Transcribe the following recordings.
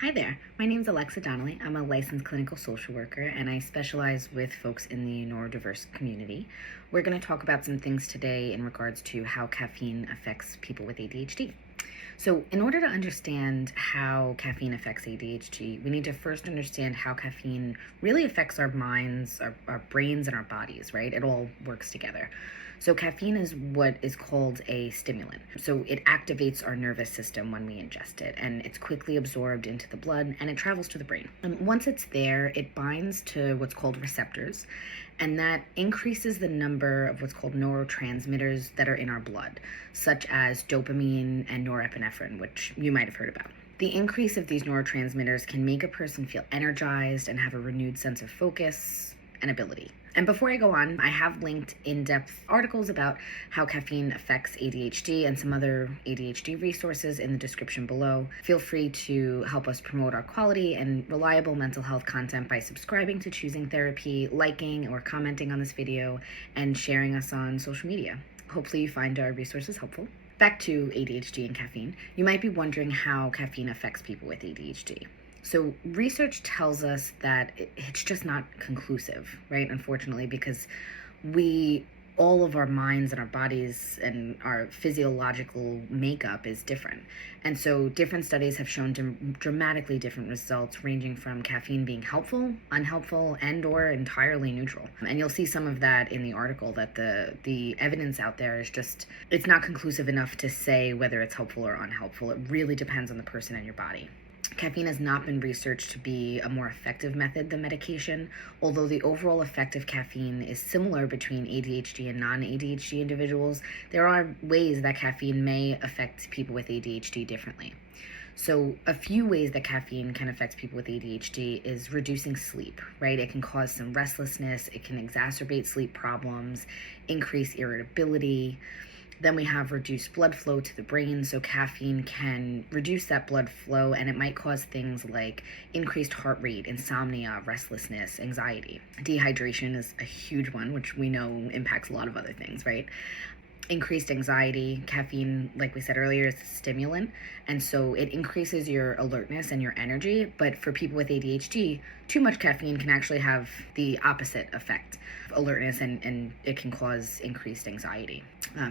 Hi there, my name is Donnelly. I'm a licensed clinical social worker and I specialize with folks in the neurodiverse community. We're going to talk about some things today in regards to how caffeine affects people with ADHD. So, in order to understand how caffeine affects ADHD, we need to first understand how caffeine really affects our minds, our brains, and our bodies, right? It all works together. So, caffeine is what is called a stimulant. So, it activates our nervous system when we ingest it, and it's quickly absorbed into the blood and it travels to the brain. And once it's there, it binds to what's called receptors, and that increases the number of what's called neurotransmitters that are in our blood, such as dopamine and norepinephrine, which you might have heard about. The increase of these neurotransmitters can make a person feel energized and have a renewed sense of focus and ability. And before I go on, I have linked in-depth articles about how caffeine affects ADHD and some other ADHD resources in the description below. Feel free to help us promote our quality and reliable mental health content by subscribing to Choosing Therapy, liking or commenting on this video, and sharing us on social media. Hopefully you find our resources helpful. Back to ADHD and caffeine. You might be wondering how caffeine affects people with ADHD. So research tells us that it's just not conclusive, right? Unfortunately, because all of our minds and our bodies and our physiological makeup is different. And so different studies have shown dramatically different results, ranging from caffeine being helpful, unhelpful, and or entirely neutral. And you'll see some of that in the article, that the evidence out there is just, it's not conclusive enough to say whether it's helpful or unhelpful. It really depends on the person and your body. Caffeine has not been researched to be a more effective method than medication, although the overall effect of caffeine is similar between ADHD and non-ADHD individuals. There are ways that caffeine may affect people with ADHD differently. So a few ways that caffeine can affect people with ADHD is reducing sleep, right? It can cause some restlessness, it can exacerbate sleep problems, increase irritability. Then we have reduced blood flow to the brain, so caffeine can reduce that blood flow, and it might cause things like increased heart rate, insomnia, restlessness, anxiety. Dehydration is a huge one, which we know impacts a lot of other things, right? Increased anxiety. Caffeine, like we said earlier, is a stimulant, and so it increases your alertness and your energy. But for people with ADHD, too much caffeine can actually have the opposite effect of alertness, and it can cause increased anxiety.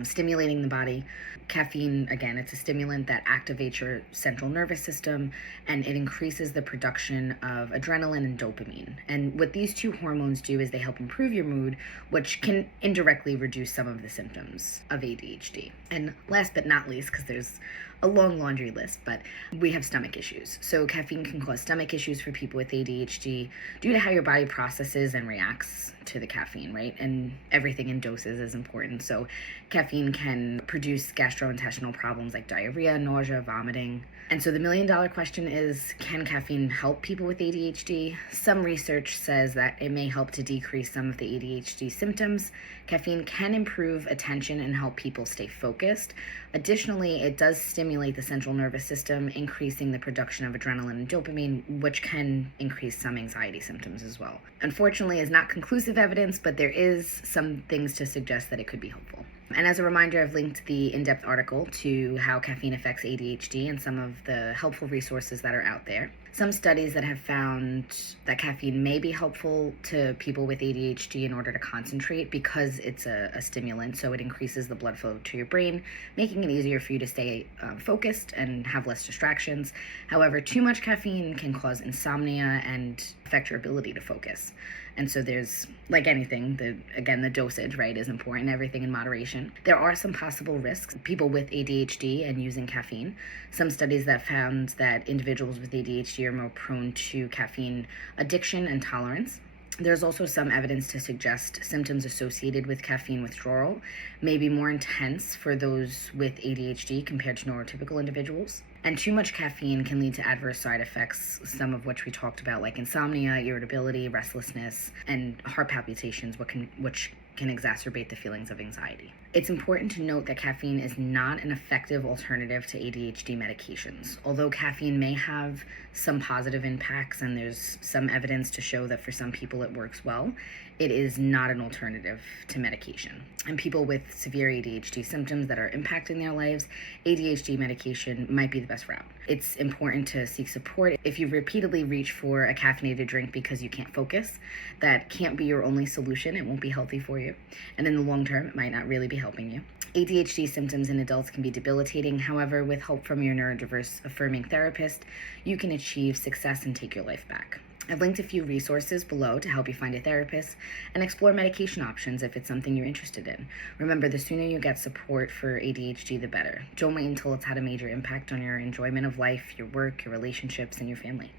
Stimulating the body. Caffeine, again, it's a stimulant that activates your central nervous system, and it increases the production of adrenaline and dopamine. And what these two hormones do is they help improve your mood, which can indirectly reduce some of the symptoms of ADHD. And last but not least, because there's a long laundry list, but we have stomach issues. So caffeine can cause stomach issues for people with ADHD due to how your body processes and reacts to the caffeine, right? And everything in doses is important. So caffeine can produce gastrointestinal problems like diarrhea, nausea, vomiting. And so the million-dollar question is, can caffeine help people with ADHD? Some research says that it may help to decrease some of the ADHD symptoms. Caffeine can improve attention and help people stay focused. Additionally, it does stimulate the central nervous system, increasing the production of adrenaline and dopamine, which can increase some anxiety symptoms as well. Unfortunately, it's not conclusive evidence, but there is some things to suggest that it could be helpful. And as a reminder, I've linked the in-depth article to how caffeine affects ADHD and some of the helpful resources that are out there. Some studies that have found that caffeine may be helpful to people with ADHD in order to concentrate because it's a stimulant, so it increases the blood flow to your brain, making it easier for you to stay focused and have less distractions. However, too much caffeine can cause insomnia and affect your ability to focus. And so there's, like anything, the dosage, right, is important, everything in moderation. There are some possible risks. People with ADHD and using caffeine. Some studies that found that individuals with ADHD are more prone to caffeine addiction and tolerance. There's also some evidence to suggest symptoms associated with caffeine withdrawal may be more intense for those with ADHD compared to neurotypical individuals. And too much caffeine can lead to adverse side effects, some of which we talked about, like insomnia, irritability, restlessness, and heart palpitations, which can exacerbate the feelings of anxiety. It's important to note that caffeine is not an effective alternative to ADHD medications. Although caffeine may have some positive impacts and there's some evidence to show that for some people it works well, it is not an alternative to medication. And people with severe ADHD symptoms that are impacting their lives, ADHD medication might be the best route. It's important to seek support. If you repeatedly reach for a caffeinated drink because you can't focus, that can't be your only solution. It won't be healthy for you. And in the long term, it might not really be helping you. ADHD symptoms in adults can be debilitating. However, with help from your neurodiverse affirming therapist, you can achieve success and take your life back. I've linked a few resources below to help you find a therapist and explore medication options if it's something you're interested in. Remember, the sooner you get support for ADHD, the better. Don't wait until it's had a major impact on your enjoyment of life, your work, your relationships, and your family.